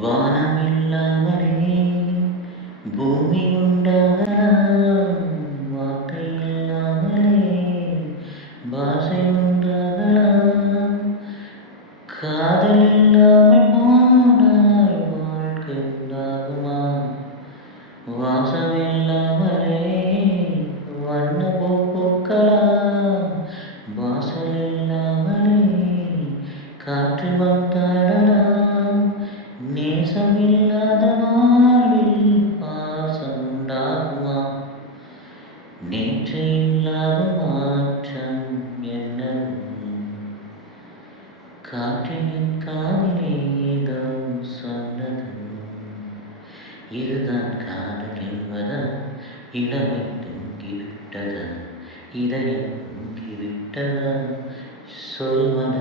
வானமில்லாமலே பூமி உண்டாகலாம், வார்த்தை இல்லாமலே பாஷை உண்டாகலாம். காதல் இல்லாமல் போனால் வாழ்க்கை உண்டாகுமா? வாசம் இல்லாமலே வண்ணப்பூ பூக்கலாம், வாசல் இல்லாமலே காற்று வந்தாடலாம். நேசம் இல்லாத வாழ்வில் பாசம் உண்டாகுமா? நேற்று இல்லாத மாற்றம் என்னது? காற்றினின் காதிலே ஏதோ சொன்னது. இதுதான் காதல் என்பதா? இளமை தூங்கிவிட்டதா? இதயம் தூங்கிவிட்டதா? சொல்வன